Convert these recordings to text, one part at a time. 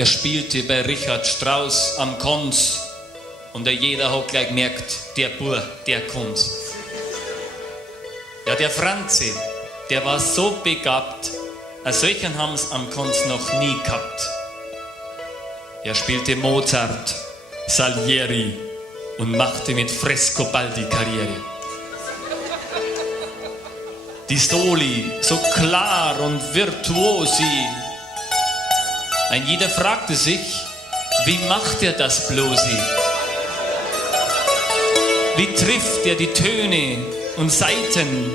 Er spielte bei Richard Strauss am Konz und jeder hat gleich gemerkt, der Bub, der kann's. Ja, der Franzi, der war so begabt, einen solchen haben's am Konz noch nie gehabt. Er spielte Mozart, Salieri und machte mit Frescobaldi Karriere. Die Soli, so klar und virtuosi. Ein jeder fragte sich, wie macht er das bloßi? Wie trifft er die Töne und Saiten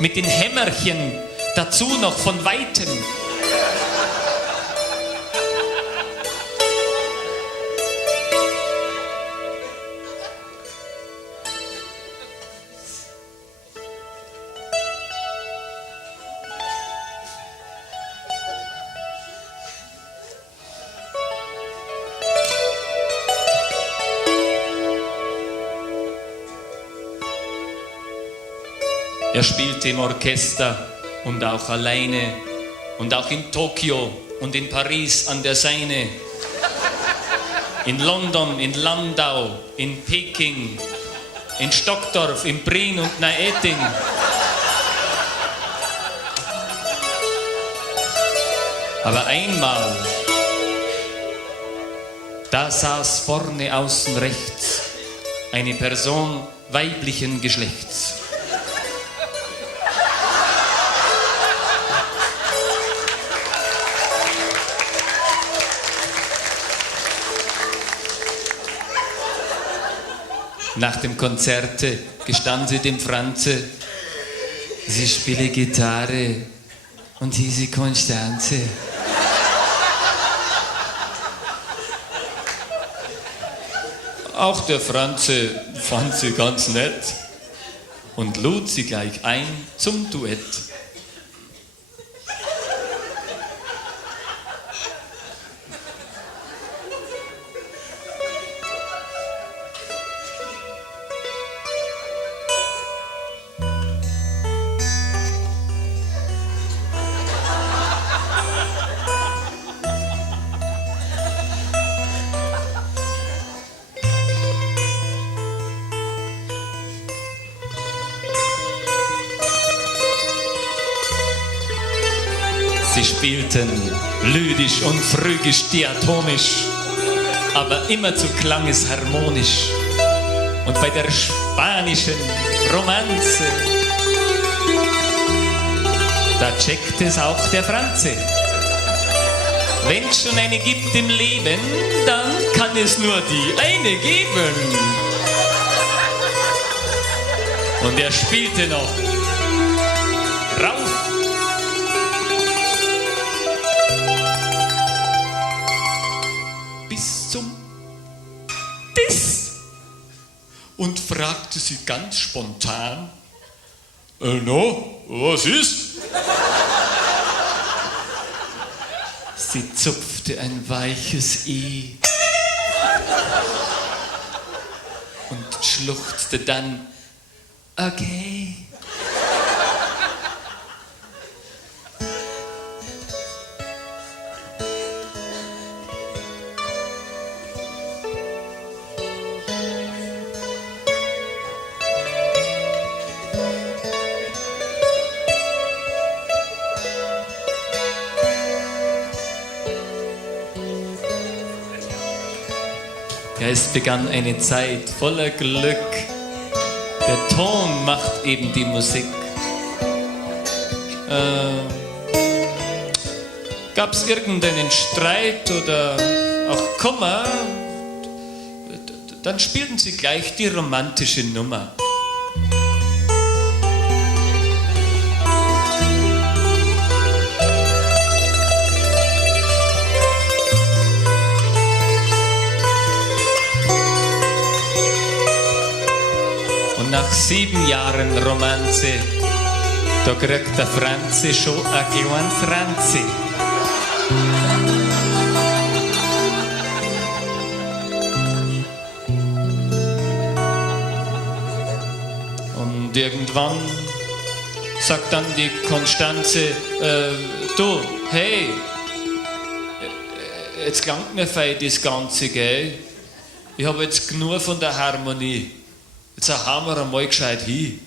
mit den Hämmerchen, dazu noch von Weitem? Er spielte im Orchester und auch alleine und auch in Tokio und in Paris an der Seine, in London, in Landau, in Peking, in Stockdorf, in Prien und Naeting. Aber einmal, da saß vorne außen rechts eine Person weiblichen Geschlechts. Nach dem Konzerte gestand sie dem Franze, sie spiele Gitarre und hieße Konstanze. Auch der Franze fand sie ganz nett und lud sie gleich ein zum Duett. Sie spielten lydisch und phrygisch diatonisch, aber immerzu klang es harmonisch. Und bei der spanischen Romanze, da checkt es auch der Franze. Wenn's schon eine gibt im Leben, dann kann es nur die eine geben. Und er spielte noch rauf. Und fragte sie ganz spontan, no, was ist? Sie zupfte ein weiches I und schluchzte dann, okay. Ja, es begann eine Zeit voller Glück. Der Ton macht eben die Musik. Gab's irgendeinen Streit oder auch Kummer, dann spielten sie gleich die romantische Nummer. Nach 7 Jahren Romanze, da kriegt der Franzi schon ein kleines Franzi. Und irgendwann sagt dann die Konstanze, du, hey, jetzt langt mir fein das Ganze, gell? Ich habe jetzt genug von der Harmonie. Jetzt hauen wir einmal gescheit hin.